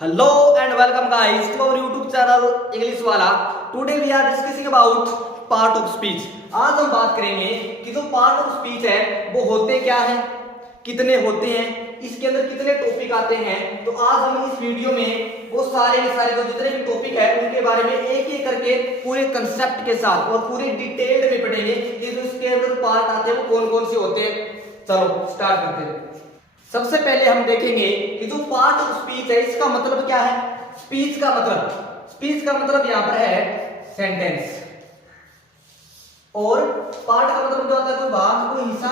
Hello and welcome guys to our YouTube channel English वाला। Today we are discussing about part of speech। आज हम बात करेंगे कि जो part of speech है वो होते क्या हैं, कितने होते हैं, इसके अंदर कितने टॉपिक आते हैं। तो आज हम इस वीडियो में वो सारे के सारे जो जितने भी टॉपिक है उनके बारे में एक एक करके पूरे कंसेप्ट के साथ और पूरे डिटेल्ड में पढ़ेंगे कि जो इसके अंदर पार्ट आते हैं वो कौन कौन से होते हैं। चलो स्टार्ट करते हैं। सबसे पहले हम देखेंगे कि जो पार्ट ऑफ स्पीच है इसका मतलब क्या है। स्पीच का मतलब यहां पर है सेंटेंस, और पार्ट का मतलब जो होता है कोई भाग, कोई हिस्सा।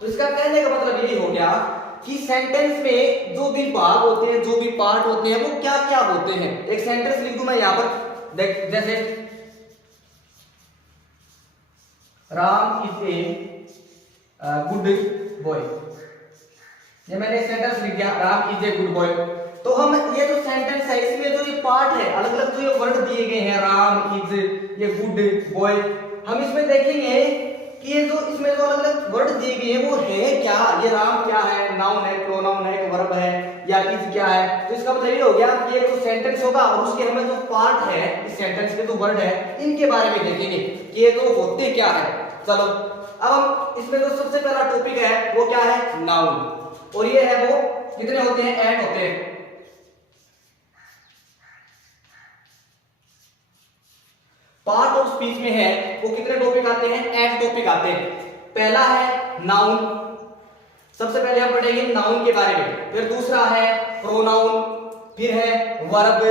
तो इसका कहने का मतलब यही हो गया कि सेंटेंस में जो भी भाग होते हैं, जो भी पार्ट होते हैं, वो क्या क्या होते हैं। एक सेंटेंस लिख दूं मैं यहां पर, देख जैसे Ram is a good boy. ये मैंने सेंटेंस लिख दिया, Ram is a good boy. तो हम ये जो सेंटेंस है इसमें जो ये पार्ट है, अलग अलग जो ये वर्ड दिए गए हैं, राम इज ये गुड बॉय, हम इसमें देखेंगे कि ये जो इसमें जो अलग अलग वर्ड दिए गए हैं वो है क्या। ये राम क्या है, नाउन है, प्रोनाउन है, वर्ब है, या इज क्या है। तो इसका मतलब ये हो गया कि ये जो सेंटेंस होगा और उसके हमें जो पार्ट है इस सेंटेंस के जो वर्ड है इनके बारे में देखेंगे कि ये जो होते क्या है। चलो अब हम इसमें जो सबसे पहला टॉपिक है वो क्या है, नाउन। और ये है वो कितने होते हैं, 8 होते हैं। पार्ट ऑफ स्पीच में है वो कितने टॉपिक आते हैं, 8 टॉपिक आते हैं। पहला है नाउन, सबसे पहले हम पढ़ेंगे नाउन के बारे में। फिर दूसरा है प्रोनाउन, फिर है verb,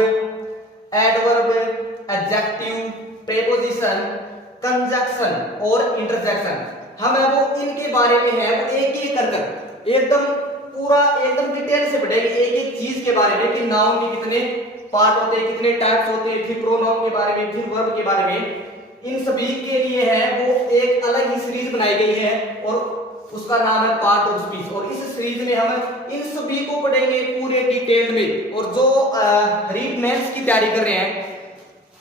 adverb, adjective, preposition, conjunction और इंटरजेक्शन। हमें वो इनके बारे में है वो एक एक कर एकदम पूरा एकदम डिटेल से पढ़ेंगे एक एक चीज के बारे में कि नाउन के कितने पार्ट होते हैं, कितने टाइप्स होते हैं, फिर प्रोनाउन के बारे में, फिर वर्ब के बारे में। इन सभी के लिए है वो एक अलग ही सीरीज बनाई गई है और उसका नाम है पार्ट ऑफ स्पीच। और इस सीरीज में हम इन सभी को पढ़ेंगे पूरे डिटेल में। और जो रीड मेंस की तैयारी कर रहे हैं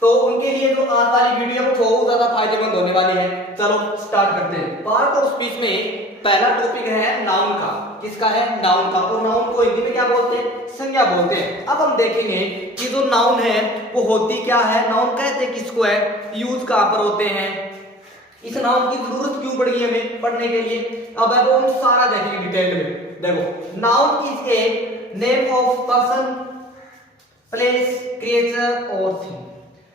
तो उनके लिए जो आज वाली वीडियो है वो बहुत ज्यादा फायदेमंद होने वाली है। चलो स्टार्ट करते हैं। पार्ट ऑफ स्पीच में पहला टॉपिक है नाउन का। किसका है, नाउन का। और नाउन को हिंदी में क्या बोलते हैं, संज्ञा बोलते हैं। अब हम देखेंगे कि जो नाउन है वो होती क्या है, नाउन कहते किसको है, यूज कहां पर होते हैं, इस नाउन की जरूरत क्यों पड़ गई हमें पढ़ने के लिए। अब है वो हम सारा देखेंगे डिटेल में। देखो, noun is a name of person, place, creature और थिंग।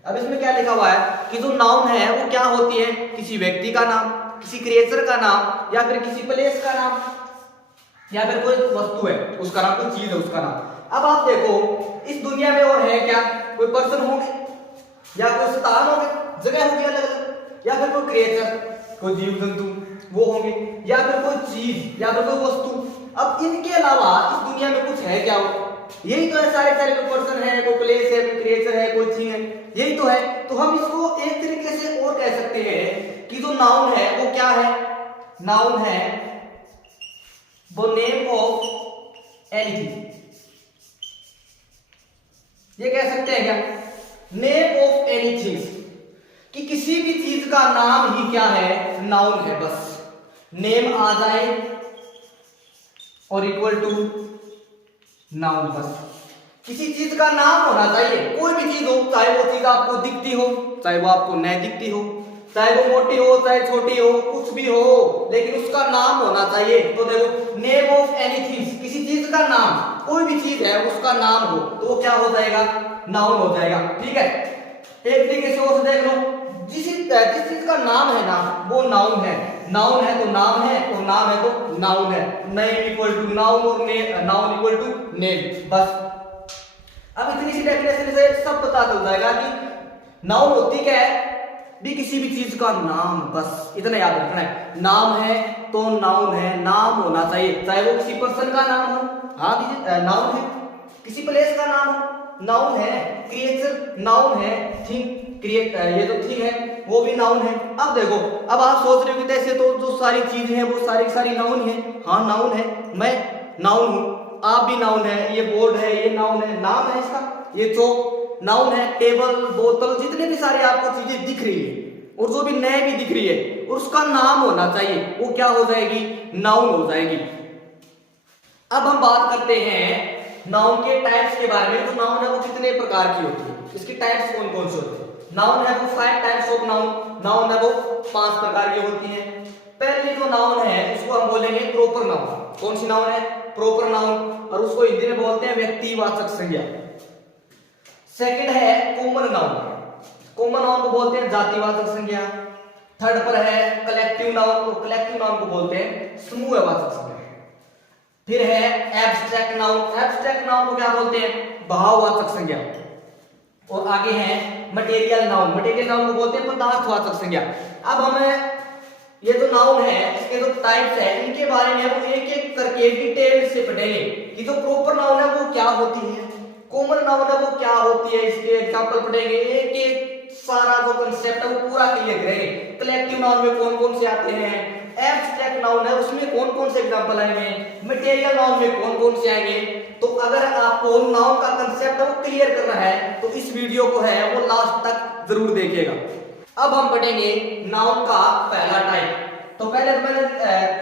अब इसमें क्या लिखा हुआ है कि जो नाउन है वो क्या होती है, किसी व्यक्ति का नाम, किसी क्रिएचर का नाम, या फिर किसी प्लेस का नाम, या फिर कोई वस्तु है उसका नाम, कोई चीज है उसका नाम। अब आप देखो इस दुनिया में और है क्या, कोई पर्सन होंगे, या कोई स्थान होंगे, जगह होगी अलग अलग, या फिर कोई क्रिएचर, कोई जीव जंतु वो होंगे, या फिर कोई चीज, या फिर कोई वस्तु। अब इनके अलावा इस दुनिया में कुछ है क्या, यही तो है सारे सारे, कोई पर्सन है, कोई प्लेस है, कोई क्रिएचर है, कोई चीज है, यही तो है। तो हम इसको एक तरीके से और कह सकते हैं कि जो नाउन है वो क्या है, नाउन है वो नेम ऑफ एनीथिंग। ये कह सकते हैं क्या, नेम ऑफ एनीथिंग, कि किसी भी चीज का नाम ही क्या है, नाउन है। बस नेम आ जाए और इक्वल टू नाउन। बस किसी चीज का नाम होना चाहिए, कोई भी चीज हो, चाहे वो चीज आपको दिखती हो, चाहे वो आपको नहीं दिखती हो, चाहे वो मोटी हो, चाहे छोटी हो, कुछ भी हो, लेकिन उसका नाम होना चाहिए। तो देखो, नेम ऑफ एनीथिंग, किसी चीज का नाम, कोई भी चीज है उसका नाम हो तो वो क्या हो जाएगा, नाउन हो जाएगा। ठीक है, एक तरीके से और देख लो, जिस चीज का नाम है ना वो नाउन है। नाउन है तो नाम है, और नाम है तो नाउन है। नेम इक्वल टू नाउन और नाउन इक्वल टू नेम। बस अब इतनी सी डेफिनेशन से सब पता चल जाएगा कि नाउन होती क्या है, भी किसी भी चीज का नाम। बस इतना याद रखना है, नाम है तो नाउन है, नाम होना चाहिए, चाहे वो किसी पर्सन का नाम हो, हाँ नाउन है, किसी प्लेस का नाम हो, नाउन है, क्रिएचर नाउन है, थिंग क्रिएट ये जो थिंग है वो भी नाउन है। अब देखो, अब आप सोच रहे हो कि ऐसे तो जो सारी चीजें हैं वो सारी सारी नाउन है। हाँ नाउन है, मैं नाउन हूं, आप भी नाउन है, ये बोर्ड है ये नाउन है, नाम है इसका, ये चौक नाउन है, टेबल, बोतल, जितने भी सारे आपको चीजें दिख रही है और जो भी नए भी दिख रही है और उसका नाम होना चाहिए, वो क्या हो जाएगी, नाउन हो जाएगी। अब हम बात करते हैं नाउन के टाइप्स के बारे में। तो नाउन है वो कितने प्रकार की होती है, इसकी टाइप्स कौन कौन से होते हैं। नाउन है वो 5 टाइप्स ऑफ नाउन। नाउन है वो 5 प्रकार की होती हैं। पहली जो नाउन है उसको हम बोलेंगे प्रॉपर नाउन। कौन सी नाउन है, प्रॉपर नाउन, और उसको हिंदी में बोलते हैं व्यक्तिवाचक संज्ञा। सेकंड है कॉमन नाउन। कॉमन नाउन को बोलते हैं जातिवाचक संज्ञा। थर्ड पर है कलेक्टिव नाउन, और कलेक्टिव नाउन को बोलते हैं समूहवाचक संज्ञा। फिर है एब्स्ट्रैक्ट नाउन। एब्स्ट्रैक्ट नाउन को क्या बोलते हैं, भाववाचक संज्ञा। और आगे है मटेरियल नाउन। मटेरियल नाउन को बोलते हैं पदार्थवाचक संज्ञा। अब हमें ये जो नाउन है इसके जो टाइप्स है इनके बारे में हम एक एक करके डिटेल से पढ़ेंगे कि जो प्रॉपर नाउन है वो क्या होती है, कॉमन नाउन है वो क्या होती है, इसके एग्जांपल पढ़ेंगे। एक एक सारा जो कांसेप्ट है वो पूरा क्लियर करेंगे। कलेक्टिव नाउन में कौन कौन से आते हैं, एब्स्ट्रैक्ट नाउन है उसमें कौन कौन से एग्जांपल आएंगे, मटेरियल नाउन में कौन कौन से आएंगे। तो अगर आपको नाउन का कांसेप्ट है वो क्लियर करना है तो इस वीडियो को है वो लास्ट तक जरूर देखिएगा। अब हम पढ़ेंगे नाउन का पहला टाइप। तो पहले तो मैंने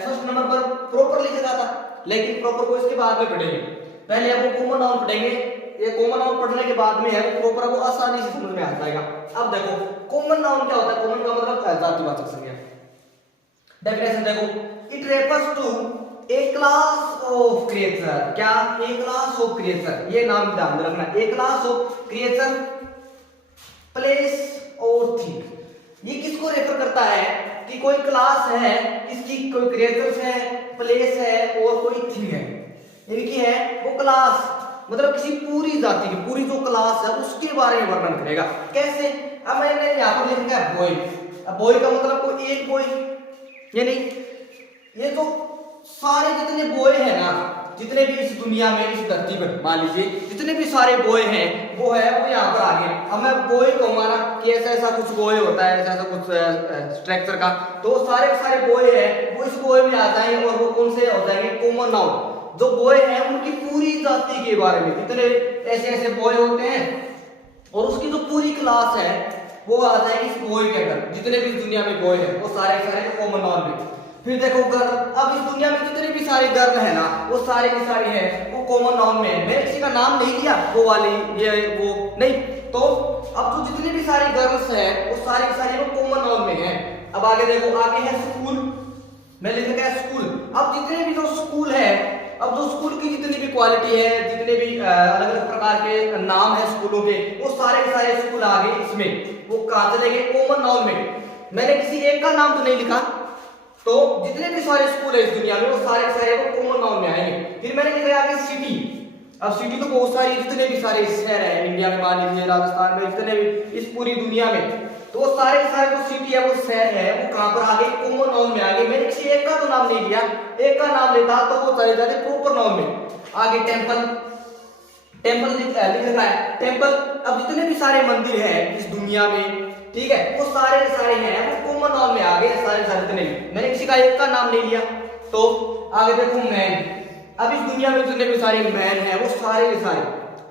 फर्स्ट नंबर पर प्रॉपर लिखा था, लेकिन प्रॉपर को इसके बाद में पढ़ेंगे। पहले आपको कॉमन नाउन पढ़ेंगे। ये कॉमन नाउन पढ़ने के बाद में है वो प्रॉपर वो आसानी से समझ में आ जाएगा। अब देखो कॉमन नाउन क्या होता है। कॉमन का मतलब जातिवाचक संज्ञा। डेफिनेशन देखो, it refers to a class of creature. क्या, ए क्लास ऑफ क्रिएचर, ये नाम ध्यान रखना, a class of creature, place और थिंग। ये किसको रेफर करता है कि कोई क्लास है, इसकी कोई क्रिएचर्स है, प्लेस है और कोई थिंग है। इनकी है वो क्लास, मतलब किसी पूरी जाति की पूरी जो क्लास है उसके बारे में वर्णन करेगा। कैसे, अब मैंने यहाँ पर लिखा है बॉय। अब बॉय का मतलब कोई एक बॉय, ये नहीं, ये तो सारे जितने बॉय है ना, जितने भी इस दुनिया में इस धरती पर मान लीजिए जितने भी सारे बॉय हैं वो है वो यहाँ पर आ गए। अब मैं बॉय कहूंगा ना कि ऐसा ऐसा कुछ बॉय होता है, ऐसा ऐसा कुछ स्ट्रक्चर का, तो सारे सारे बॉय है वो इस बॉय में आ जाएंगे और वो कौन से हो जाएंगे, कॉमन नाउन। जो बॉय है उनकी पूरी जाति के बारे में जितने ऐसे ऐसे बॉय होते हैं और उसकी जो पूरी क्लास है वो आ जाएगी इस बॉय के अंदर। जितने भी इस दुनिया में बॉय है वो सारे सारे कॉमन नाउन में। फिर देखो गर्ल, अब इस दुनिया में जितने भी सारे गर्ल है ना वो सारे की सारी है वो कॉमन नाउन में है। मैंने किसी का नाम नहीं लिया, वो वाली ये वो नहीं, तो अब तो जितने भी सारी गर्ल्स है वो सारी की सारी वो कॉमन नाउन में है। अब आगे देखो, आगे है स्कूल, मैं लिख रखा है स्कूल। अब जितने भी जो स्कूल है, अब जो स्कूल की जितनी भी क्वालिटी है, जितने भी अलग अलग प्रकार के नाम है स्कूलों के, वो सारे सारे स्कूल आ गए इसमें, वो कहां चले गए, कॉमन नाउन में। मैंने किसी एक का नाम तो नहीं लिखा, तो जितने भी सारे स्कूल है इस दुनिया में वो सारे सारे वो कॉमन नाउन में आएंगे। फिर मैंने लिखा आगे सिटी। अब सिटी तो बहुत सारी, जितने भी सारे शहर है इंडिया में, मान लीजिए राजस्थान में, जितने भी इस पूरी दुनिया में, तो वो सारे सारे जो सिटी है वो शहर है वो कहां पर आ गए, कॉमन नाउन में आ गए। मैंने किसी एक का तो नाम नहीं लिया, एक का नाम लेता तो वो चले जाते प्रॉपर नाउन में। आगे टेंपल, टेंपल लिख रखा है टेंपल। अब जितने भी सारे मंदिर है इस दुनिया में, ठीक है, वो सारे सारे हैं वो कॉमन नाउन में आ गए, सारे सारे जितने भी। मैंने किसी का एक का नाम नहीं लिया। तो आगे देखो मैन। अब इस दुनिया में जितने भी सारे मैन हैं वो सारे के सारे,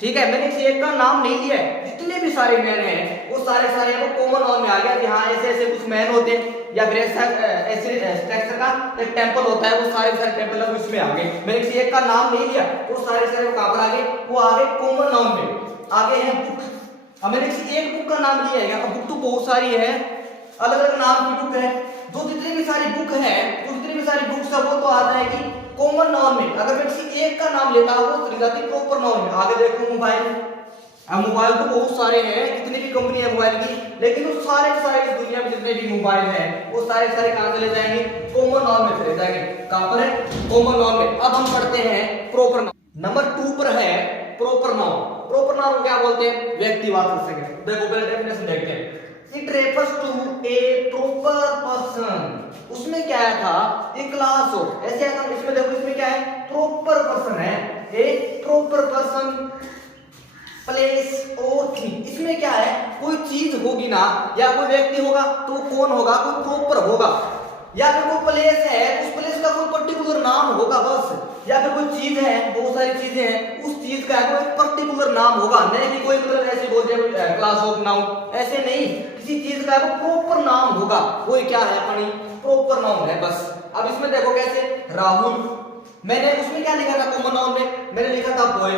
ठीक है, मैंने किसी एक का नाम नहीं लिया है, जितने भी सारे मैन हैं वो सारे सारे वो कॉमन नाउन में आ गया कि हाँ ऐसे ऐसे कुछ मैन होते हैं, या फिर ऐसे स्ट्रक्चर का एक टेंपल होता है, वो सारे सारे टेंपल है उसमें आ गए। मैंने किसी एक का नाम नहीं लिया, वो सारे सारे वो कहां पर आ गए, वो आ गए कॉमन नाउन में। आगे है बुक। अब मैंने किसी एक बुक का नाम लिया है, अब बुक तो बहुत सारी है, अलग अलग नाम की बुक है, जो जितनी भी सारी बुक है, जो जितनी भी सारी बुक्स है वो तो आ जाएगी कॉमन नाउन में। अगर मैं किसी एक का नाम लेता हूं वो चली जाती प्रॉपर नाउन में। आगे देखो मोबाइल। अब मोबाइल तो बहुत सारे हैं, कितनी भी कंपनी है मोबाइल की, लेकिन वो सारे सारे इस दुनिया में जितने भी मोबाइल हैं वो सारे सारे कहां चले जाएंगे, कॉमन नाउन में चले जाएंगे। कहां पर है, कॉमन नाउन में। अब हम पढ़ते हैं प्रॉपर नाउन। नंबर 2 पर है प्रॉपर नाउन। प्रॉपर नाउन को क्या बोलते हैं, व्यक्तिवाचक संज्ञा। देखो पहले डेफिनेशन देखते हैं। It refers to a proper person. उसमें क्या था, एक क्लास हो, ऐसे आता है इसमें। देखो इसमें क्या है, प्रॉपर पर्सन है, ए प्रॉपर पर्सन, प्लेस और थिंग। इसमें क्या है, कोई चीज होगी ना या कोई व्यक्ति होगा तो कौन होगा, कोई प्रॉपर होगा, या फिर कोई प्लेस है उस प्लेस का कोई पर्टिकुलर नाम होगा बस, या फिर कोई चीज है, बहुत सारी चीजें हैं, उस चीज का कोई पर्टिकुलर नाम होगा, नहीं कि कोई मतलब ऐसे बोल दिया क्लास ऑफ नाउन, ऐसे नहीं, किसी चीज का वो प्रॉपर नाम होगा, वो क्या है अपनी प्रॉपर नाउन है बस। अब इसमें देखो कैसे, राहुल, मैंने उसमें क्या लिखा था कॉमन नाउन में, मैंने लिखा था बॉय।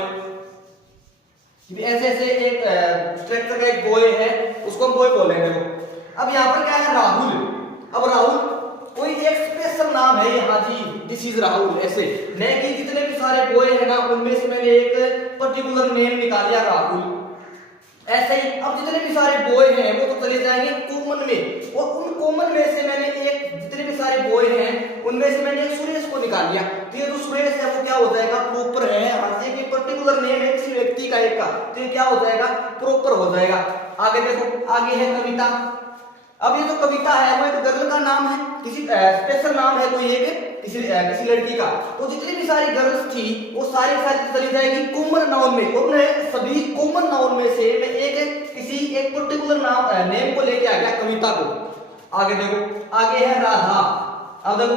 ऐसे ऐसे एक स्ट्रक्चर का एक बॉय है, उसको हम बॉय बोलेंगे। अब यहाँ पर क्या है, राहुल। अब राहुल कोई एक स्पेशल नाम है, हाँ जी दिस इज राहुल, ऐसे नहीं कि जितने भी सारे बॉय है ना उनमें से मैंने एक पर्टिकुलर नेम निकाल लिया राहुल। ऐसे ही अब जितने भी सारे बॉय हैं वो तो चले जाएंगे कॉमन में, और उन कॉमन में से मैंने एक, जितने भी सारे बॉय हैं उनमें से मैंने एक सुरेश को निकाल लिया। तो ये जो सुरेश है वो क्या हो जाएगा, प्रॉपर है, हर एक पर्टिकुलर नेम है किसी व्यक्ति का एक का, तो ये क्या हो जाएगा, प्रॉपर हो जाएगा। आगे देखो, आगे है कविता। अब ये जो कविता है वो एक गर्ल का नाम है, किसी स्पेशल नाम है कोई एक किसी लड़की का। तो जितनी भी सारी गर्ल्स थी वो सारी चली जाएगी कॉमन नाउन में, और मैं सभी कॉमन नाउन में से मैं किसी एक पर्टिकुलर नाम नेम को लेके आ गया, कविता को। आगे देखो, आगे है राधा। अब देखो,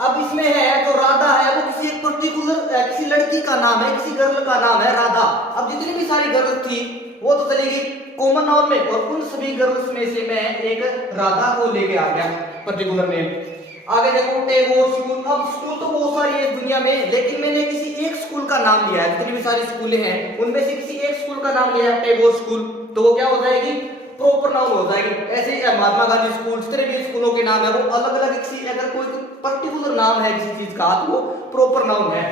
अब इसमें है जो राधा है वो किसी एक पर्टिकुलर किसी लड़की का नाम है, किसी गर्ल का नाम है राधा। अब जितनी भी सारी गर्ल्स थी वो तो चलेगी कॉमन नाउन में, और उन सभी गर्ल्स में से मैं एक राधा को लेके आ गया पर्टिकुलर नेम। आगे देखो, टैगोर स्कूल। अब स्कूल तो बहुत सारी है दुनिया में, लेकिन मैंने किसी एक स्कूल का नाम लिया है, जितनी भी सारी स्कूलें हैं उनमें से किसी एक स्कूल का नाम लिया है, टैगोर स्कूल, तो वो क्या हो जाएगी, प्रॉपर नाउन हो जाएगी। ऐसे ही महात्मा गांधी स्कूल, जितने भी स्कूलों के नाम है वो अलग अलग किसी, अगर कोई पर्टिकुलर नाम है किसी चीज का तो वो प्रॉपर नाउन है।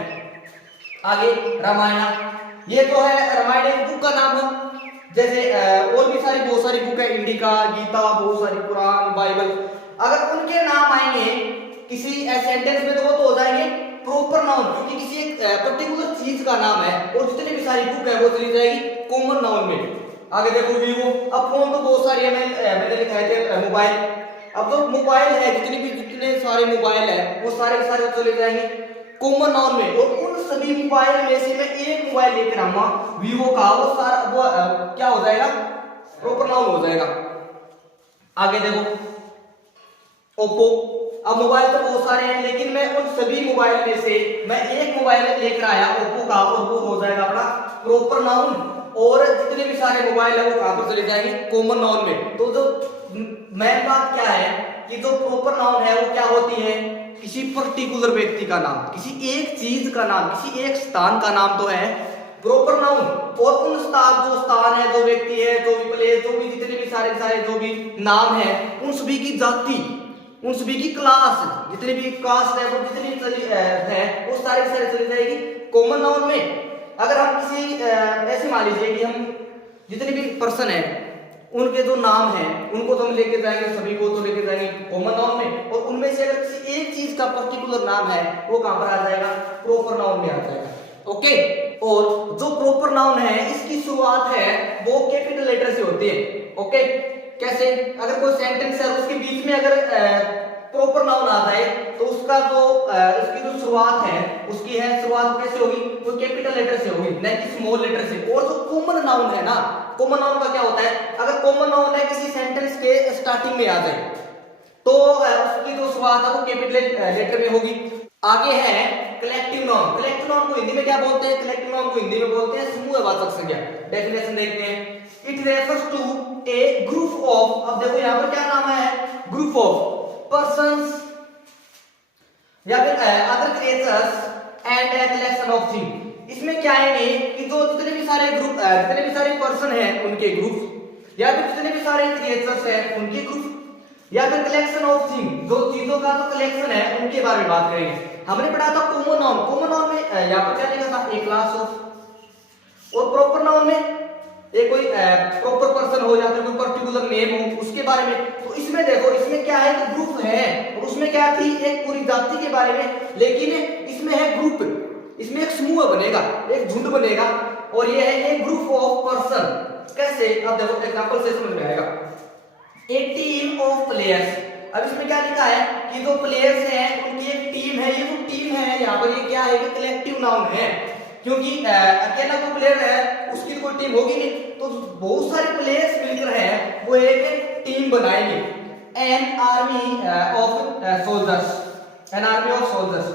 आगे रामायण, ये तो है रामायण एक बुक का नाम है, जैसे और भी सारी बहुत सारी बुक है, इंडिका, गीता, बहुत सारी कुरान, बाइबल, अगर उनके नाम आएंगे किसी सेंटेंस में तो वो तो हो जाएंगे प्रॉपर नाउन, क्योंकि किसी एक पर्टिकुलर चीज का नाम है, और जितनी भी सारी बुक है वो चली जाएगी कॉमन नाउन में। आगे देखो वीवो। अब फोन तो बहुत सारी है, मैंने लिखाए थे मोबाइल। अब जो मोबाइल है, जितने सारे मोबाइल है वो सारे के सारे चले जाएंगे कॉमन नाउन में, और उन सभी मोबाइल में से मैं एक मोबाइल लेकर आऊंगा वीवो का, वो सारा वो क्या हो जाएगा, प्रॉपर नाउन हो जाएगा। आगे देखो ओप्पो। अब मोबाइल तो बहुत सारे हैं, लेकिन मैं उन सभी मोबाइल में से मैं एक मोबाइल लेकर आया ओप्पो का, और वो हो जाएगा अपना प्रॉपर नाउन, और जितने भी सारे मोबाइल है वो कहां पर चले जाएंगे, कॉमन नाउन में। तो जो मेन बात क्या है कि जो प्रॉपर नाउन है वो क्या होती है, किसी पर्टिकुलर व्यक्ति का नाम, किसी एक चीज का नाम, किसी एक स्थान का नाम तो है प्रॉपर नाउन, और उन जो स्थान है, जो व्यक्ति है, जो भी प्लेस, जो भी जितने भी सारे जो भी नाम है, उन सभी की जाति, उन सभी की क्लास, जितने भी कास्ट है वो जितनी है वो सारी चली जाएगी कॉमन नाउन में। अगर हम किसी ऐसे मान लीजिए कि हम जितने भी पर्सन है उनके जो नाम है उनको तो हम लेके जाएंगे, सभी को तो लेके जाएंगे कॉमन नाउन में, और उनमें से अगर किसी एक चीज का पर्टिकुलर नाम है वो कहां पर आ जाएगा, प्रॉपर नाउन में आ जाएगा। ओके, और जो प्रॉपर नाउन है इसकी शुरुआत है वो कैपिटल लेटर से होती है। ओके, कैसे, अगर कोई सेंटेंस है उसके बीच में अगर प्रॉपर नाउन आ जाए तो उसका जो उसकी जो शुरुआत है उसकी है शुरुआत कैसे होगी, वो कैपिटल लेटर से होगी, न कि स्मॉल लेटर से। और जो कॉमन नाउन है ना, कॉमन नाउन का क्या होता है, अगर कॉमन नाउन है किसी सेंटेंस के स्टार्टिंग में आ जाए तो उसकी जो शुरुआत है वो कैपिटल लेटर में होगी। आगे है कलेक्टिव नाउन। कलेक्टिव नाउन को हिंदी में क्या बोलते हैं, कलेक्टिव नाउन को हिंदी में बोलते हैं समूहवाचक संज्ञा। डेफिनेशन देखते हैं, it refers to a group of, अब देखो यहां पर क्या नाम है, ग्रुप ऑफ पर्सन्स या फिर other creatures and a collection of thing. इसमें क्या है कि जो जितने भी सारे ग्रुप, जितने भी सारे पर्सन हैं उनके ग्रुप, या फिर जितने भी सारे क्रिएचर्स हैं उनके ग्रुप, या फिर कलेक्शन ऑफ थिंग, जो चीजों का तो कलेक्शन है उनके बारे में बात करेंगे। हमने पढ़ा था कॉमन नाउन, कॉमन नाउन में यहां पर क्या लिखा था, ए क्लास ऑफ, और प्रॉपर नाउन में एक कोई प्रॉपर पर्सन हो या फिर कोई पर्टिकुलर नेम हो उसके बारे में। तो इसमें देखो, इसमें क्या है कि ग्रुप है, और उसमें क्या थी, एक पूरी जाति के बारे में, लेकिन इसमें है ग्रुप, इसमें एक समूह बनेगा, एक झुंड बनेगा, और ये है एक ग्रुप ऑफ पर्सन। कैसे, अब देखो एग्जांपल से समझ में आएगा। एक टीम ऑफ प्लेयर्स, अब इसमें क्या लिखा है कि जो प्लेयर्स हैं उनकी एक टीम है, ये जो टीम है यहाँ पर ये क्या है, ये कलेक्टिव नाउन है, क्योंकि अकेला कोई प्लेयर है उसकी कोई टीम होगी नहीं, तो बहुत सारे प्लेयर्स मिलकर हैं वो एक टीम बनाएंगे। An army of soldiers, an army of soldiers.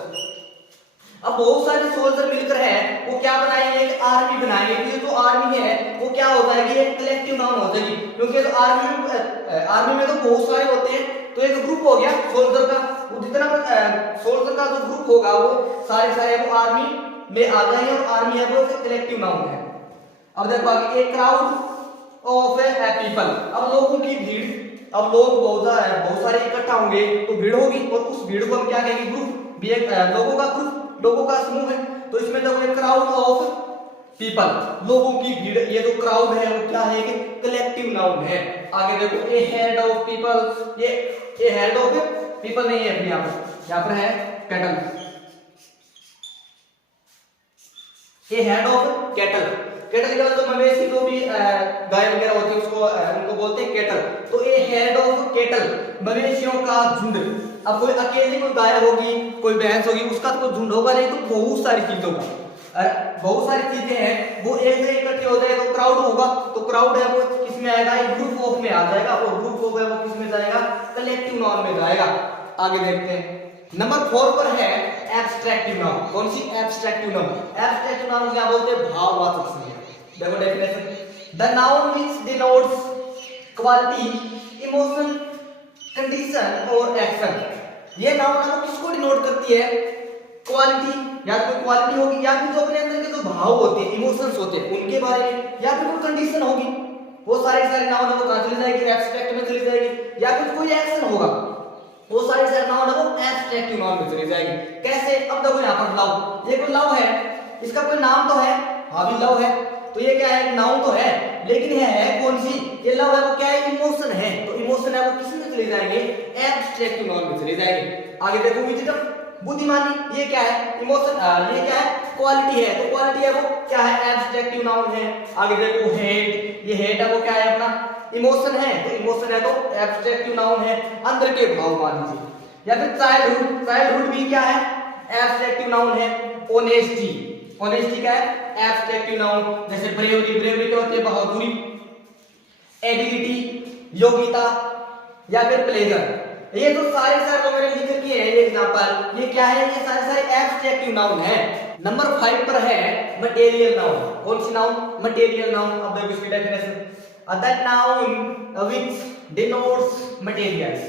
अब बहुत सारे सोल्जर मिलकर हैं वो क्या बनाएंगे, एक आर्मी बनाएंगे। ये जो आर्मी है वो क्या हो जाएगी, एक कलेक्टिव नाउन हो जाएगी, क्योंकि तो आर्मी में तो बहुत सारे होते हैं, तो एक ग्रुप हो गया सोल्जर का, वो जितना सोल्जर का जो ग्रुप होगा वो सारे वो आर्मी में आ जाएंगे, और आर्मी है वो कलेक्टिव नाउन है। अब देखो आगे, a crowd of A people, अब लोगों की भीड़, अब लोग बहुत सारे इकट्ठा होंगे तो भीड़ होगी, और उस भीड़ को हम क्या कहेंगे, ग्रुप, भी एक लोगों का ग्रुप, लोगों का समूह है। तो इसमें देखो एक क्राउड ऑफ पीपल, लोगों की भीड़, ये जो क्राउड है वो क्या है, कलेक्टिव नाउन है। आगे देखो, ए हेड ऑफ पीपल, ये हेड ऑफ पीपल नहीं है अपने यहाँ पर है कैटल, ये हेड ऑफ कैटल, कैटल का मतलब मवेशी जो भी गाय वगैरह होती है उसको उनको बोलते हैं कैटल। तो ये हेड ऑफ कैटल, मवेशियों का झुंड। अब कोई अकेली कोई गाय होगी, कोई भैंस होगी, उसका तो झुंड होगा नहीं, तो बहुत सारी चीजों का, बहुत सारी चीजें हैं वो एक जगह इकट्ठे हो जाए तो क्राउड होगा। तो क्राउड है वो किस में आएगा, एक ग्रुप ऑफ में आ जाएगा, और ग्रुप ऑफ है वो किस में जाएगा, कलेक्टिव नाउन में जाएगा। आगे देखते हैं, नंबर 4 पर है एब्स्ट्रैक्टिव नाउन। कौन सी, एब्स्ट्रैक्टिव नाउन। एब्स्ट्रैक्टिव नाउन क्या बोलते हैं, भाववाचक संज्ञा। देखो definition, the noun which denotes quality, emotion, condition और एक्शन। ये नाउन है वो किसको डिनोट करती है, क्वालिटी, या तो कोई क्वालिटी होगी, या फिर जो अपने अंदर के जो भाव होते हैं, इमोशंस होते हैं उनके बारे में, या फिर कोई कंडीशन होगी। वो सारे नाउन है वो कहां चली जाएगी, एब्स्ट्रैक्ट में चली जाएगी, या फिर कोई एक्शन होगा, वो सारे नाउन है वो एब्स्ट्रैक्टिव नाउन में चली जाएगी। कैसे, अब देखो यहाँ पर लव, ये कोई लव है, इसका कोई नाम तो है, हाँ भी लव है, तो ये क्या है, नाउन तो है, लेकिन ये है कौन सी, ये लव है वो क्या है, इमोशन है। तो इमोशन है वो किस में चले जाएंगे, एब्स्ट्रैक्टिव नाउन में चले जाएंगे। आगे देखो विजडम, बुद्धिमानी, ये क्या है, इमोशन, ये क्या है, क्वालिटी है, तो क्वालिटी है वो क्या है, एब्स्ट्रैक्टिव नाउन है। आगे देखो हेट, ये हेट है वो क्या है अपना, इमोशन है, तो इमोशन है तो एब्स्ट्रैक्टिव नाउन है, अंदर के भाव मान लीजिए। या फिर चाइल्डहुड, चाइल्डहुड भी क्या है, एब्स्ट्रैक्टिव नाउन है। ऑनेस्टी, ऑनेस्टी क्या है, एब्स्ट्रैक्टिव नाउन। जैसे ब्रेवरी, ब्रेवरी क्या होती है, बहादुरी। एबिलिटी, योग्यता, या फिर प्लेजर, ये तो सारे जो मैंने लिख रखे हैं ये एग्जांपल, ये क्या है, ये सारे एब्स्ट्रैक्टिव नाउन है। नंबर 5 पर है मटेरियल नाउन। कौन सी नाउन, मटेरियल नाउन। अब देखो इसकी definition, the noun which denotes materials,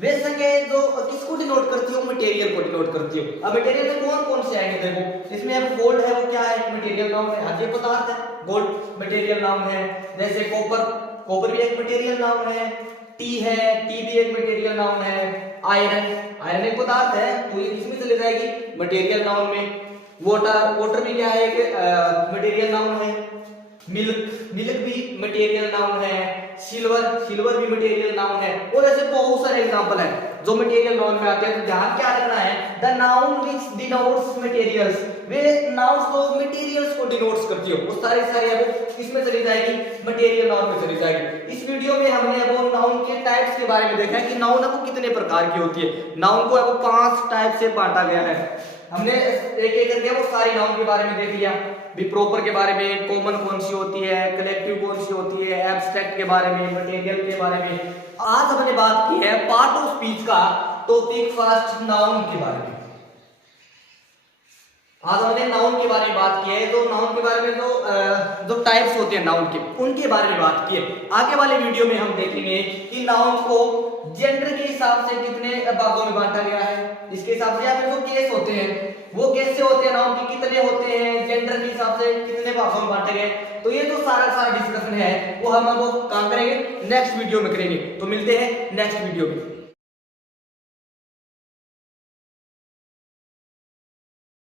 वे संज्ञाएं जो किसको डिनोट करती हो, मटेरियल को डिनोट करती हो। अब मटेरियल में कौन कौन से आएंगे, देखो इसमें अब गोल्ड है वो क्या है, मटेरियल नाउन है, हर पदार्थ है, गोल्ड मटेरियल नाउन है। जैसे कॉपर, कॉपर भी एक मटेरियल नाउन है। टी है, टी भी एक मटेरियल नाउन है। आयरन, आयरन एक पदार्थ है, तो ये किसमें चले जाएगी, मटेरियल नाउन में। वाटर, वाटर भी क्या है, एक मटेरियल नाउन है। मिल्क, मिल्क भी मटेरियल नाउन है। सिल्वर, सिल्वर भी मटेरियल नाउन है। और ऐसे बहुत सारे एग्जांपल है जो मटेरियल नाउन में आते हैं। तो ध्यान क्या रखना है, the noun which denotes materials, way nouns तो मटेरियल्स को डिनोट्स करती हो, वो सारे है वो किसमें चली जाएगी, मटेरियल नाउन में चली जाएगी। इस वीडियो में हमने वो नाउन के टाइप्स के बारे में देखा है कि नाउन है वो कितने प्रकार की होती है। नाउन को है वो 5 टाइप से बांटा गया है। हमने एक एक करके वो सारी नाउन के बारे में देख लिया, भी प्रॉपर के बारे में, कॉमन कौन सी होती है, कलेक्टिव कौन सी होती है, एब्स्ट्रैक्ट के बारे में, मटेरियल के बारे में। आज हमने बात की है पार्ट ऑफ स्पीच का टॉपिक फर्स्ट, नाउन के बारे में। आज हमने नाउन के बारे में बात की है, तो नाउन के बारे में जो टाइप्स होते हैं नाउन के, उनके बारे में बात की है। आगे वाले वीडियो में हम देखेंगे कि नाउन को जेंडर के हिसाब से कितने भागों में बांटा गया है, इसके हिसाब से, या फिर जो केस होते हैं वो कैसे होते हैं, नाउन के कितने होते हैं, जेंडर के हिसाब से कितने भागों में बांटे गए। तो ये जो सारा डिस्कशन है वो हम कहाँ करेंगे, नेक्स्ट वीडियो में करेंगे। तो मिलते हैं नेक्स्ट वीडियो में।